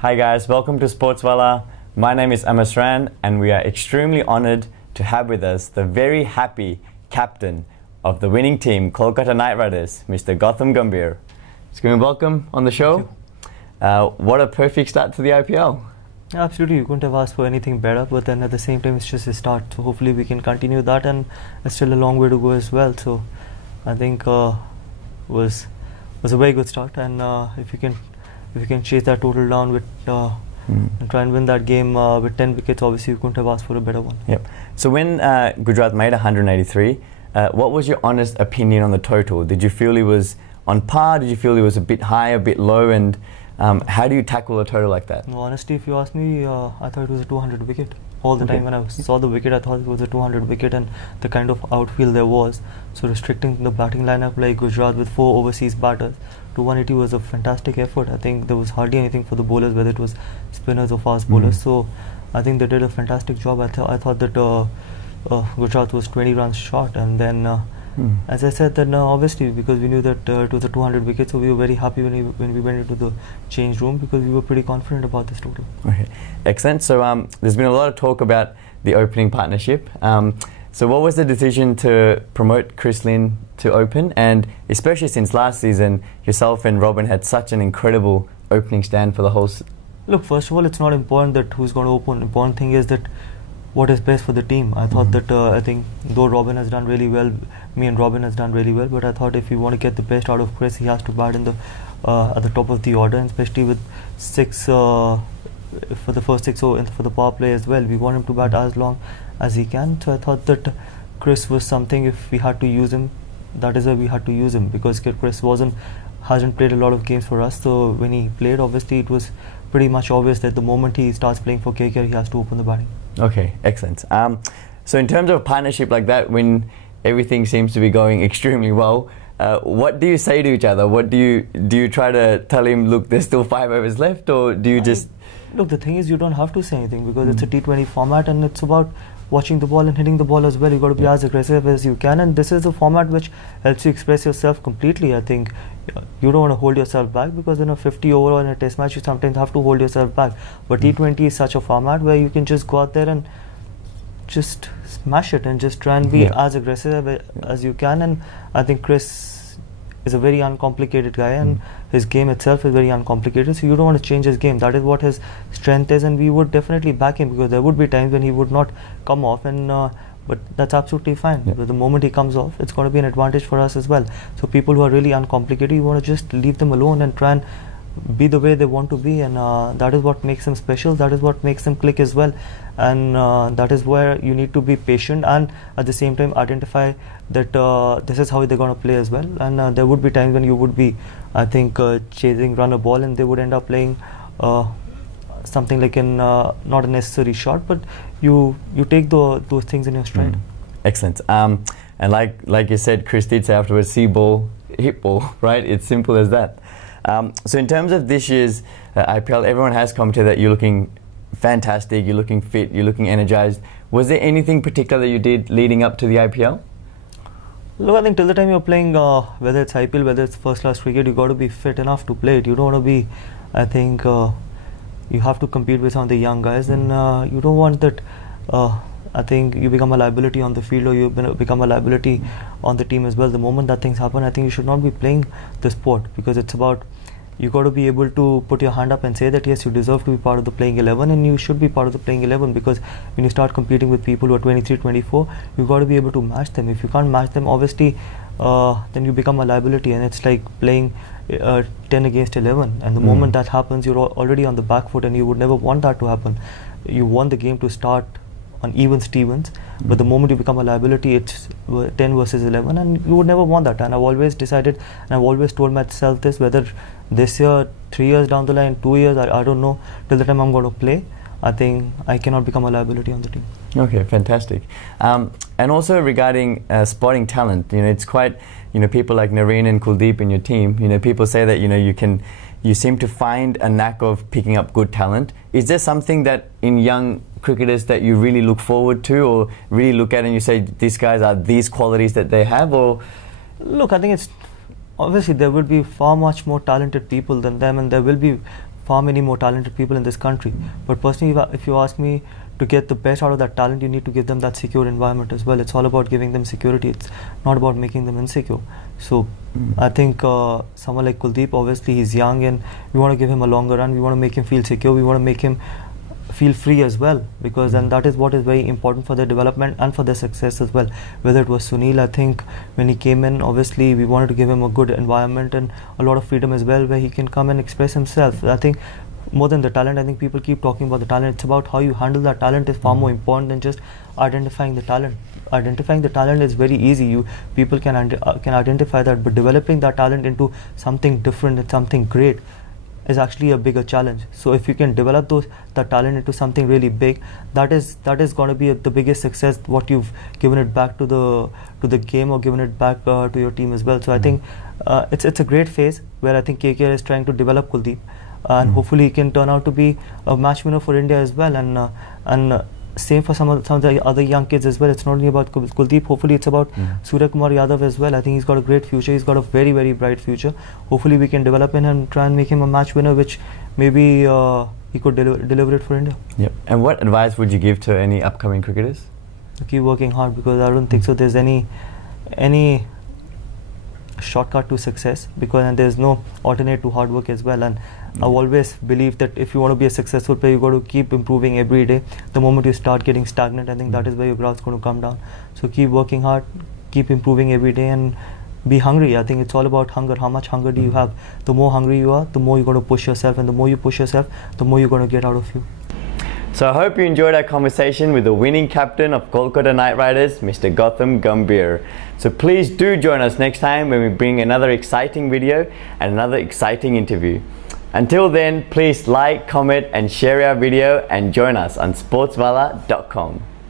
Hi guys, welcome to Sportswallah. My name is Rahane and we are extremely honoured to have with us the very happy captain of the winning team, Kolkata Knight Riders, Mr. Gautam Gambhir. It's going to welcome on the show. What a perfect start to the IPL. Absolutely, you couldn't have asked for anything better, but then at the same time it's just a start, so hopefully we can continue that, and it's still a long way to go as well. So I think was a very good start, and if you can chase that total down with and try and win that game with 10 wickets, obviously you couldn't have asked for a better one. Yep. So when Gujarat made 183, what was your honest opinion on the total? Did you feel it was on par? Did you feel it was a bit high, a bit low? And how do you tackle a total like that? No, honestly, if you ask me, I thought it was a 200 wicket. All the time when I saw the wicket, I thought it was a 200 wicket, and the kind of outfield there was. So restricting the batting lineup like Gujarat with 4 overseas batters to 180 was a fantastic effort. I think there was hardly anything for the bowlers, whether it was spinners or fast bowlers. So I think they did a fantastic job. I thought that Gujarat was 20 runs short, and then as I said, then obviously because we knew that it was a 200 wickets, so we were very happy when we went into the change room, because we were pretty confident about this total. Okay, excellent. So there's been a lot of talk about the opening partnership. So what was the decision to promote Chris Lynn to open, and especially since last season yourself and Robin had such an incredible opening stand for the whole Look, first of all, it's not important that who's going to open. Important thing is that what is best for the team. I thought that I think though Robin has done really well, me and Robin has done really well, but I thought if we want to get the best out of Chris, he has to bat in the at the top of the order, and especially with 6 for the first 6 and for the power play as well. We want him to bat as long as he can. So I thought that Chris was something, if we had to use him, that is where we had to use him, because Chris hasn't played a lot of games for us. So when he played, obviously it was pretty much obvious that the moment he starts playing for KKR, he has to open the batting. Okay, excellent. So in terms of a partnership like that, when everything seems to be going extremely well, what do you say to each other? What do you try to tell him, look, there's still 5 overs left, or do you just... Look, the thing is, you don't have to say anything, because it's a T20 format, and it's about watching the ball and hitting the ball as well. You've got to be as aggressive as you can, and this is a format which helps you express yourself completely. I think you don't want to hold yourself back, because in a 50 over or in a test match you sometimes have to hold yourself back, but T20 is such a format where you can just go out there and just smash it and just try and be as aggressive as you can. And I think Chris is a very uncomplicated guy, and his game itself is very uncomplicated, so you don't want to change his game. That is what his strength is, and we would definitely back him, because there would be times when he would not come off, and but that's absolutely fine. But the moment he comes off, it's going to be an advantage for us as well. So people who are really uncomplicated, you want to just leave them alone and try and be the way they want to be, and that is what makes them special. That is what makes them click as well, and that is where you need to be patient, and at the same time identify that this is how they're going to play as well. And there would be times when you would be, I think, chasing run a ball, and they would end up playing something like not a necessary shot, but you take those things in your stride. Excellent. And like you said, Chris did say afterwards, see ball, hit ball, right? It's simple as that. So in terms of this year's IPL, everyone has commented that you're looking fantastic, you're looking fit, you're looking energized. Was there anything particular you did leading up to the IPL? Look, I think till the time you're playing, whether it's IPL, whether it's first class cricket, you got to be fit enough to play it. You don't want to be, I think, you have to compete with some of the young guys, and you don't want that. I think you become a liability on the field, or you become a liability on the team as well. The moment that things happen, I think you should not be playing the sport, because it's about, you got to be able to put your hand up and say that yes, you deserve to be part of the playing 11, and you should be part of the playing 11, because when you start competing with people who are 23, 24, you got to be able to match them. If you can't match them, obviously, then you become a liability, and it's like playing 10 against 11, and the moment that happens, you're already on the back foot, and you would never want that to happen. You want the game to start on even Stevens, but the moment you become a liability, it's 10 versus 11, and you would never want that. And I've always decided, and I've always told myself this, whether this year, 3 years down the line, 2 years, I don't know, till the time I'm going to play, I think I cannot become a liability on the team. Okay, fantastic. And also regarding spotting talent, it's quite, people like Rahane and Kuldeep in your team, people say that, you seem to find a knack of picking up good talent. Is there something that in young cricketers that you really look forward to, or really look at and you say these guys are these qualities that they have? Or look, I think it's obviously there will be far much more talented people than them, and there will be far many more talented people in this country. But personally, if you ask me, to get the best out of that talent, you need to give them that secure environment as well. It's all about giving them security. It's not about making them insecure. So I think someone like Kuldeep, obviously he's young and we want to give him a longer run. We want to make him feel secure. We want to make him feel free as well, because then that is what is very important for their development and for their success as well. Whether it was Sunil, I think when he came in, obviously we wanted to give him a good environment and a lot of freedom as well, where he can come and express himself. I think more than the talent, I think people keep talking about the talent. It's about how you handle that talent is far more important than just identifying the talent. Identifying the talent is very easy. People can identify that, but developing that talent into something different and something great is actually a bigger challenge. So if you can develop that talent into something really big, that is going to be the biggest success. What you've given it back to the game, or given it back to your team as well. So I think it's a great phase where I think KKR is trying to develop Kuldeep, and hopefully he can turn out to be a match winner for India as well. And same for some of the other young kids as well. It's not only about Kuldeep. Hopefully it's about Surya Kumar Yadav as well. I think he's got a great future. He's got a very, very bright future. Hopefully we can develop him and try and make him a match winner, which maybe he could deliver it for India. Yep. And what advice would you give to any upcoming cricketers? Keep working hard, because I don't think so there's any shortcut to success, because there's no alternate to hard work as well. And I've always believed that if you want to be a successful player, you've got to keep improving every day. The moment you start getting stagnant, I think that is where your growth is going to come down. So keep working hard, keep improving every day, and be hungry. I think it's all about hunger. How much hunger do you have? The more hungry you are, the more you're going to push yourself, and the more you push yourself, the more you're going to get out of you. So I hope you enjoyed our conversation with the winning captain of Kolkata Knight Riders, Mr. Gautam Gambhir. So please do join us next time when we bring another exciting video and another exciting interview. Until then, please like, comment and share our video, and join us on sportswallah.com.